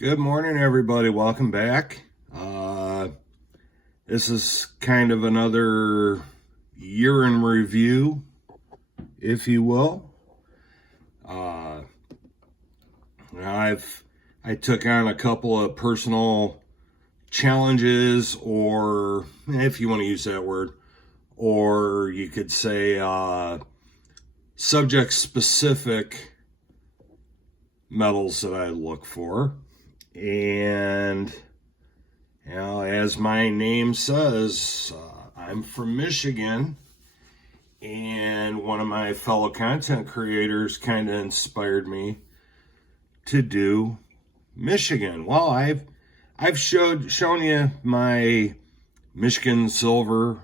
Good morning, everybody. Welcome back. This is kind of another year in review, if you will. I took on a couple of personal challenges, or if you want to use that word, or you could say subject-specific medals that I look for. And as my name says, I'm from Michigan, and one of my fellow content creators kind of inspired me to do Michigan. Well, I've shown you my Michigan silver,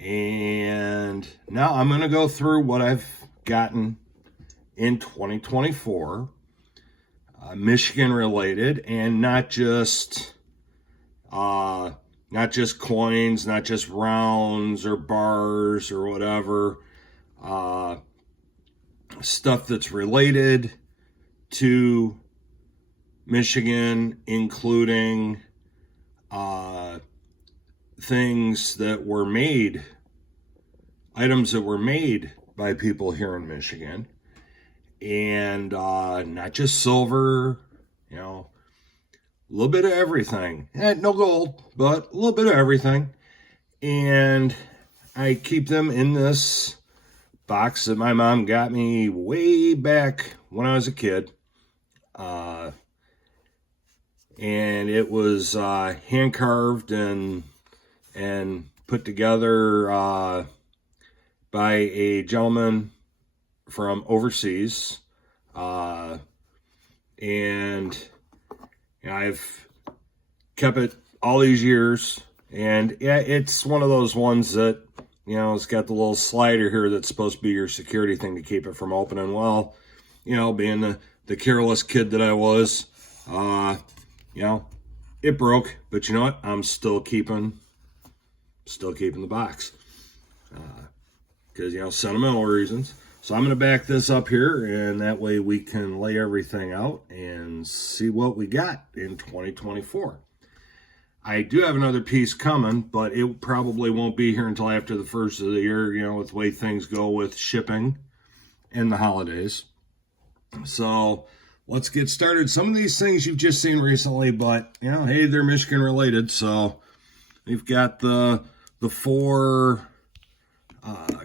and now I'm going to go through what I've gotten in 2024. Michigan related, and not just coins, not just rounds or bars or whatever, stuff that's related to Michigan, including things that were made, items that were made by people here in Michigan. And not just silver, a little bit of everything. No gold, but a little bit of everything. And I keep them in this box that my mom got me way back when I was a kid. And it was hand carved and put together by a gentleman from overseas, and I've kept it all these years, and it's one of those ones that, it's got the little slider here that's supposed to be your security thing to keep it from opening. Well, being the careless kid that I was, it broke, but you know what? I'm still keeping the box, because, sentimental reasons. So I'm going to back this up here, and that way we can lay everything out and see what we got in 2024. I do have another piece coming, but it probably won't be here until after the first of the year, with the way things go with shipping and the holidays. So let's get started. Some of these things you've just seen recently, but, hey, they're Michigan related. So we've got the four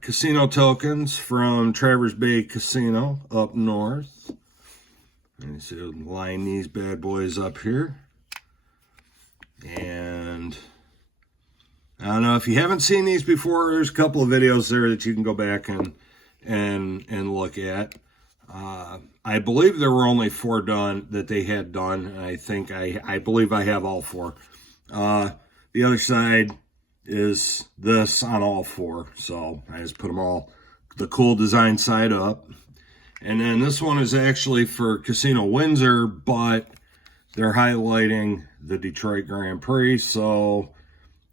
casino tokens from Traverse Bay Casino up north. And so line these bad boys up here. And I don't know if you haven't seen these before, there's a couple of videos there that you can go back and look at. I believe there were only 4 done that they had done. I believe I have all 4. The other side is this on all 4, so I just put them all, the cool design side up. And then this one is actually for Casino Windsor, but they're highlighting the Detroit Grand Prix, so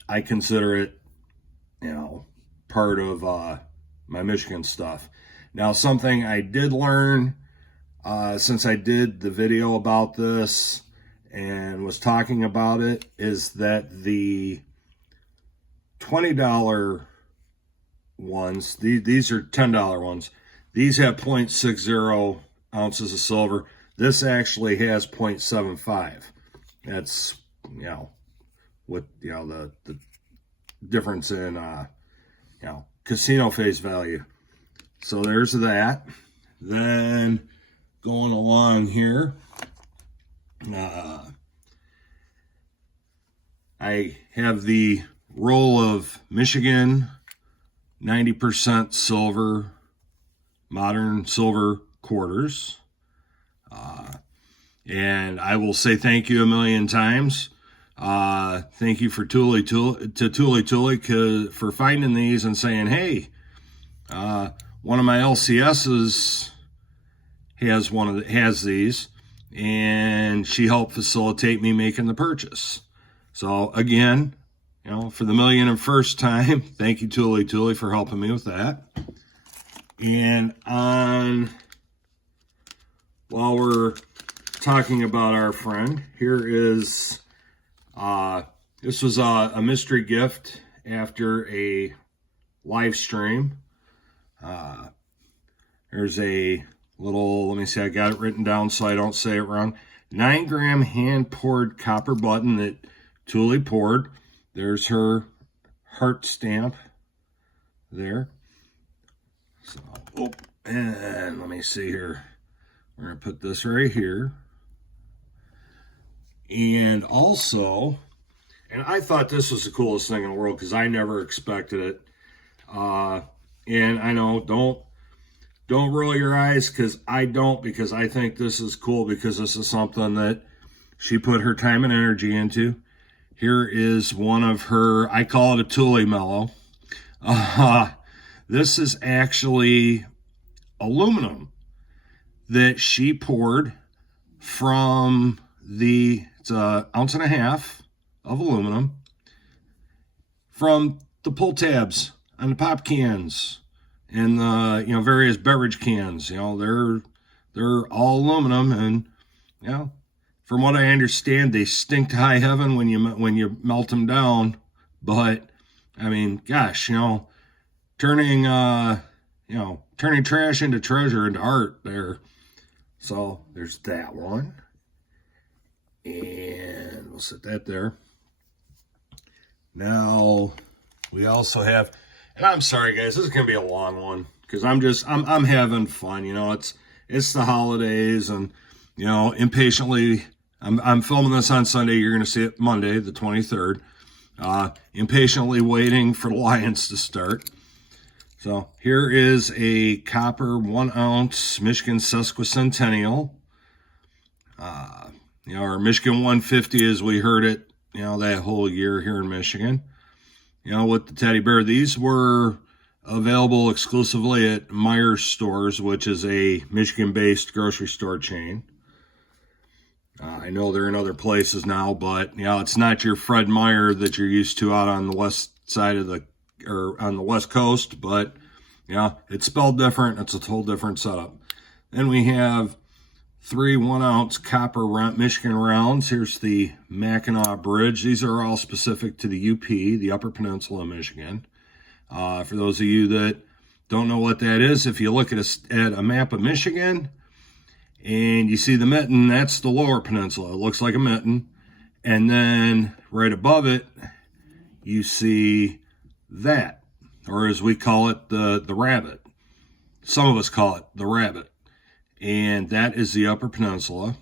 I consider it, part of my Michigan stuff. Now, something I did learn since I did the video about this and was talking about it is that the $20 ones, these are $10 ones. These have 0.60 ounces of silver. This actually has 0.75. That's, what, the difference in, casino face value. So there's that. Then going along here, I have the roll of Michigan 90% silver, modern silver quarters. And I will say thank you a million times. Thank you for Tule for finding these and saying, hey, one of my LCSs has these, and she helped facilitate me making the purchase. So again, for the 1,001st time, thank you, Tule, for helping me with that. And while we're talking about our friend, here is, this was a mystery gift after a live stream. There's a little, let me see, I got it written down so I don't say it wrong. 9-gram hand-poured copper button that Thule poured. There's her heart stamp there. So, oh, and let me see here. We're going to put this right here. And also, and I thought this was the coolest thing in the world because I never expected it. And I know, don't roll your eyes, because I don't, because I think this is cool, because this is something that she put her time and energy into. Here is one of her, I call it a Thule Mellow. This is actually aluminum that she poured from it's an 1.5 ounces of aluminum from the pull tabs on the pop cans and the various beverage cans. They're all aluminum, and from what I understand, they stink to high heaven when you melt them down. But I mean, gosh, turning trash into treasure, into art there. So there's that one, and we'll set that there. Now we also have, and I'm sorry guys, this is gonna be a long one because I'm having fun. It's the holidays, and impatiently I'm filming this on Sunday. You're gonna see it Monday, the 23rd. Impatiently waiting for the Lions to start. So here is a copper 1 ounce Michigan Sesquicentennial. Our Michigan 150 as we heard it, that whole year here in Michigan. With the teddy bear. These were available exclusively at Meijer Stores, which is a Michigan-based grocery store chain. I know they're in other places now, but it's not your Fred Meyer that you're used to out on the west side of or on the West Coast, but it's spelled different. It's a whole different setup. Then we have 3 1-ounce copper Michigan rounds. Here's the Mackinac Bridge. These are all specific to the UP, the Upper Peninsula of Michigan. For those of you that don't know what that is, if you look at a map of Michigan and you see the mitten, that's the Lower Peninsula. It looks like a mitten. And then right above it, you see that, or as we call it, the rabbit. Some of us call it the rabbit. And that is the Upper Peninsula.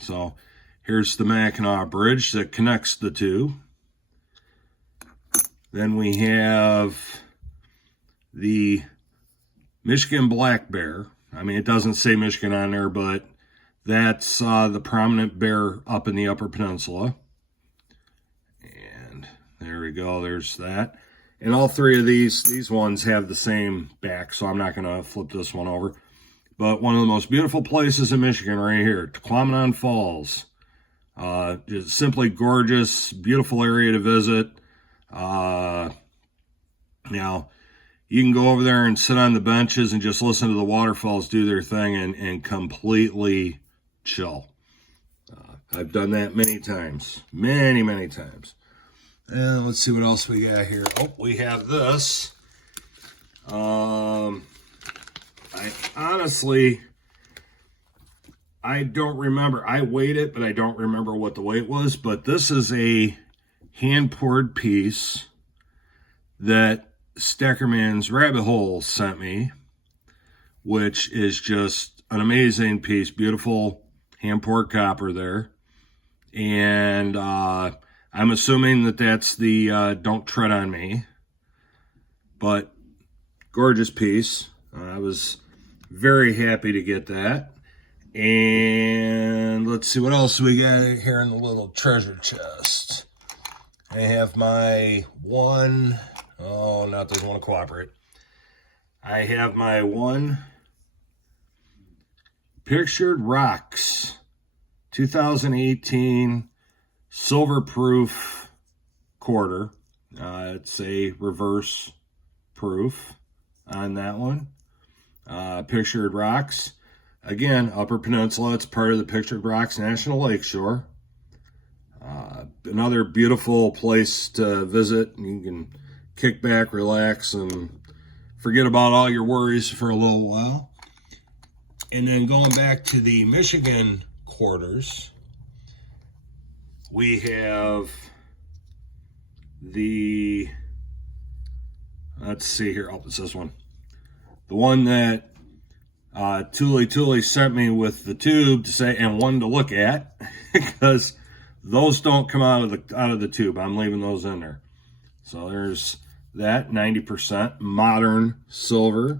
So here's the Mackinac Bridge that connects the two. Then we have the Michigan Black Bear. I mean, it doesn't say Michigan on there, but that's the prominent bear up in the Upper Peninsula. And there we go. There's that. And all three of these ones have the same back, so I'm not going to flip this one over. But one of the most beautiful places in Michigan right here, Tequamanon Falls. Just simply gorgeous, beautiful area to visit. You can go over there and sit on the benches and just listen to the waterfalls do their thing and completely chill. I've done that many times. Many, many times. And let's see what else we got here. Oh, we have this. I don't remember. I weighed it, but I don't remember what the weight was. But this is a hand-poured piece that Stackerman's Rabbit Hole sent me, which is just an amazing piece. Beautiful hand-poured copper there. And I'm assuming that that's the Don't Tread on Me. But gorgeous piece. I was very happy to get that. And let's see what else we got here in the little treasure chest. I have my one, oh, now it doesn't want to cooperate. I have my one Pictured Rocks 2018 silver proof quarter. It's a reverse proof on that one. Pictured Rocks. Again, Upper Peninsula, it's part of the Pictured Rocks National Lakeshore. Another beautiful place to visit. You can kick back, relax, and forget about all your worries for a little while. And then going back to the Michigan quarters, we have the, let's see here, oh, it's this one. The one that Tuli sent me with the tube to say, and one to look at, because those don't come out of the tube. I'm leaving those in there. So there's that 90% modern silver.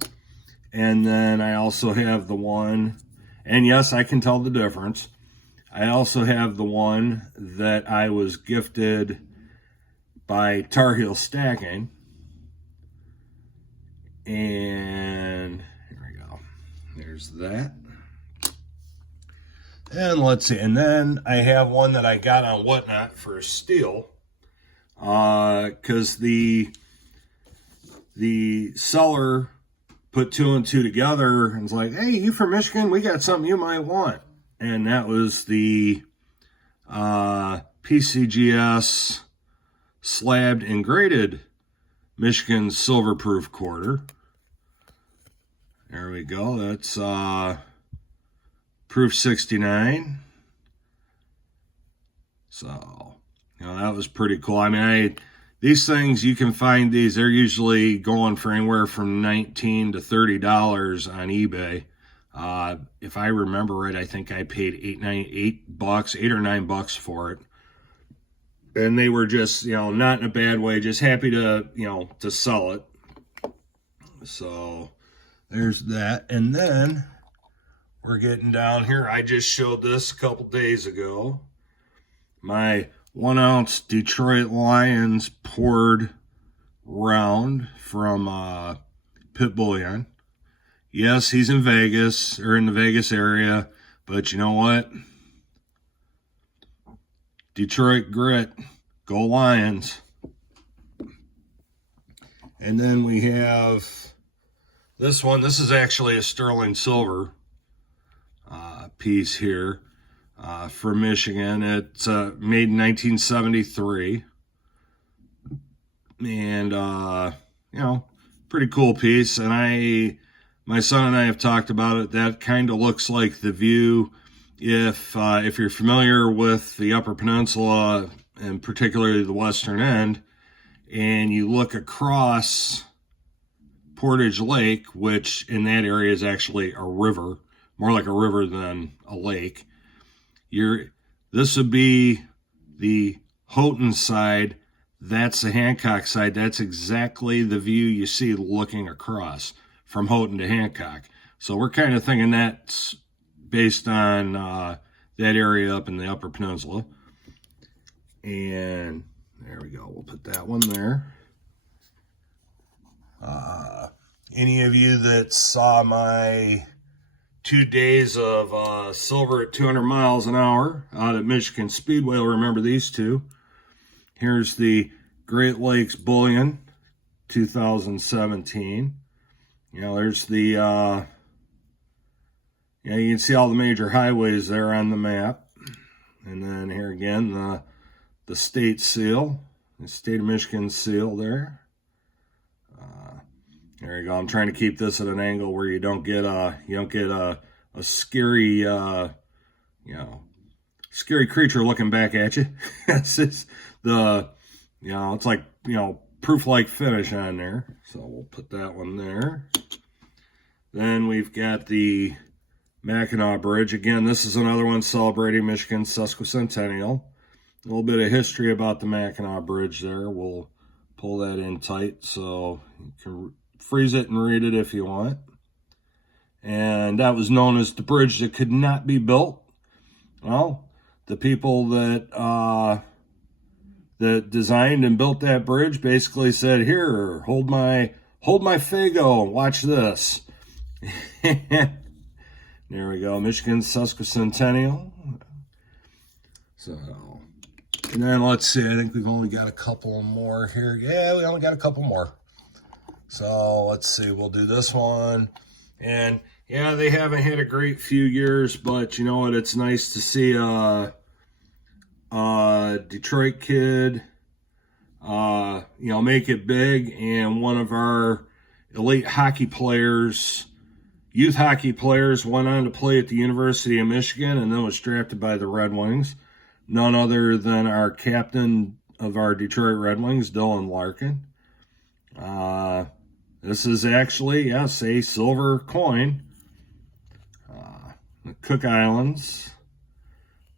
And then I also have the one, and yes, I can tell the difference. I also have the one that I was gifted by Tar Heel Stacking. And here we go. There's that. And let's see. And then I have one that I got on Whatnot for steel. Because the seller put 2 and 2 together and was like, hey, you from Michigan? We got something you might want. And that was the PCGS slabbed and graded Michigan silver-proof quarter. There we go. That's proof 69. So, you know, that was pretty cool. I mean, these things, you can find these, they're usually going for anywhere from $19 to $30 on eBay. If I remember right, I think I paid $8 or $9 for it. And they were just, you know, not in a bad way, just happy to, you know, to sell it. So there's that. And then we're getting down here. I just showed this a couple days ago. My 1 ounce Detroit Lions poured round from Pit Bullion. Yes, he's in Vegas, or in the Vegas area, but you know what? Detroit grit, go Lions. And then we have this one. This is actually a sterling silver piece here from Michigan. It's made in 1973. And, you know, pretty cool piece. And my son and I have talked about it. That kind of looks like the view. If you're familiar with the Upper Peninsula, and particularly the western end, and you look across Portage Lake, which in that area is actually a river, more like a river than a lake, this would be the Houghton side. That's the Hancock side. That's exactly the view you see looking across from Houghton to Hancock. So we're kind of thinking that's based on that area up in the Upper Peninsula. And there we go. We'll put that one there. Any of you that saw my 2 days of silver at 200 miles an hour out at Michigan Speedway will remember these two. Here's the Great Lakes Bullion 2017. You know, there's the, you know, you can see all the major highways there on the map. And then here again, the state seal, the state of Michigan seal there. There you go. I'm trying to keep this at an angle where you don't get a scary, you know, scary creature looking back at you. It's just the, you know, it's like, you know, proof-like finish on there. So we'll put that one there. Then we've got the Mackinac Bridge. Again, this is another one celebrating Michigan's sesquicentennial. A little bit of history about the Mackinac Bridge there. We'll pull that in tight so you can freeze it and read it if you want. And that was known as the bridge that could not be built. Well, the people that designed and built that bridge basically said, "Here, hold my Faygo and watch this." There we go, Michigan's sesquicentennial. So, and then let's see, I think we've only got a couple more here. Yeah, we only got a couple more. So let's see, we'll do this one. And Yeah, they haven't had a great few years, but you know what? It's nice to see a Detroit kid, make it big, and one of our elite hockey players, youth hockey players, went on to play at the University of Michigan and then was drafted by the Red Wings. None other than our captain of our Detroit Red Wings, Dylan Larkin. This is actually, yes, a silver coin. The Cook Islands,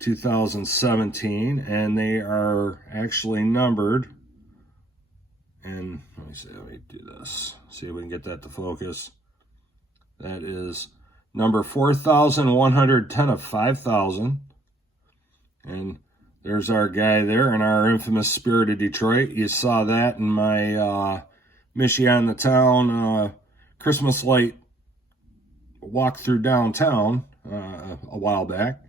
2017, and they are actually numbered. And let me see how we do this. See if we can get that to focus. That is number 4,110 of 5,000. And there's our guy there in our infamous Spirit of Detroit. You saw that in my Michigan the Town Christmas light walk through downtown a while back.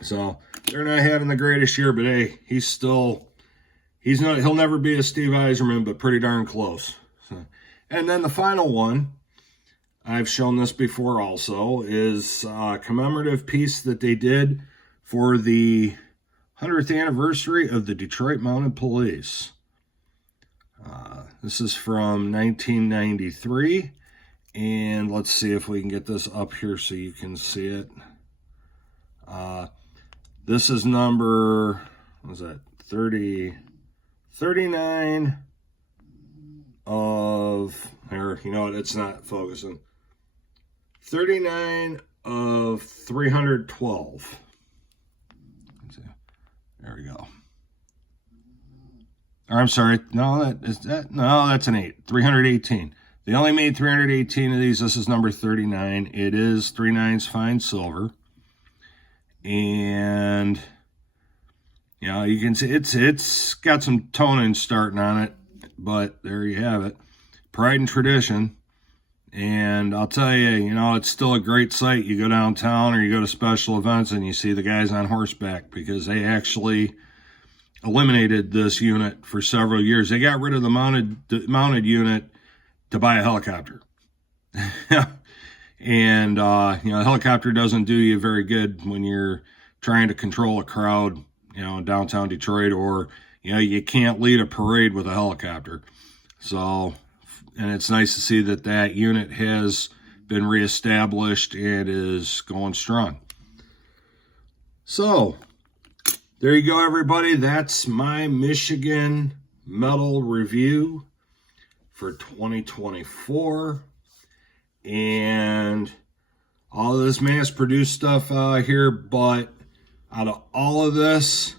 So they're not having the greatest year, but hey, he'll never be a Steve Yzerman, but pretty darn close. So, and then the final one, I've shown this before also, is a commemorative piece that they did for the 100th anniversary of the Detroit Mounted Police. This is from 1993. And let's see if we can get this up here so you can see it. This is number, what was that, 39 of, or you know what, it's not focusing. 39 of 312. There we go. Or I'm sorry, no, that's an 8, 318. They only made 318 of these. This is number 39. It is 3/9 fine silver. And, you can see it's got some toning starting on it. But there you have it. Pride and tradition. And I'll tell you, it's still a great sight. You go downtown or you go to special events and you see the guys on horseback, because they actually eliminated this unit for several years. They got rid of the mounted unit to buy a helicopter. And, a helicopter doesn't do you very good when you're trying to control a crowd, in downtown Detroit, or, you can't lead a parade with a helicopter. So, and it's nice to see that unit has been reestablished and is going strong. So, there you go, everybody. That's my Michigan medal review for 2024, and all of this mass-produced stuff here, but out of all of this,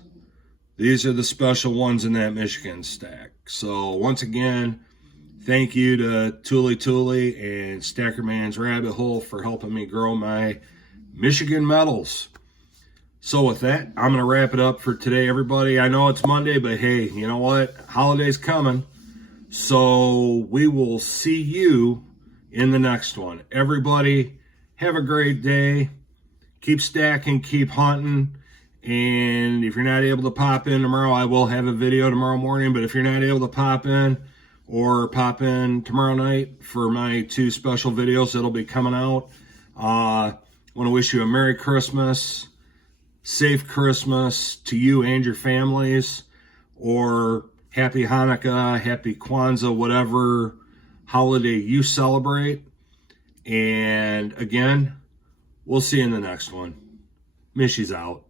these are the special ones in that Michigan stack. So once again, thank you to Thule and Stackerman's Rabbit Hole for helping me grow my Michigan medals. So with that, I'm going to wrap it up for today, everybody. I know it's Monday, but hey, you know what? Holiday's coming. So we will see you in the next one. Everybody, have a great day. Keep stacking, keep hunting. And if you're not able to pop in tomorrow, I will have a video tomorrow morning. But if you're not able to pop in, or pop in tomorrow night for my 2 special videos that'll be coming out, I want to wish you a Merry Christmas, safe Christmas to you and your families, or Happy Hanukkah, Happy Kwanzaa, whatever holiday you celebrate. And again, we'll see you in the next one. Mishy's out.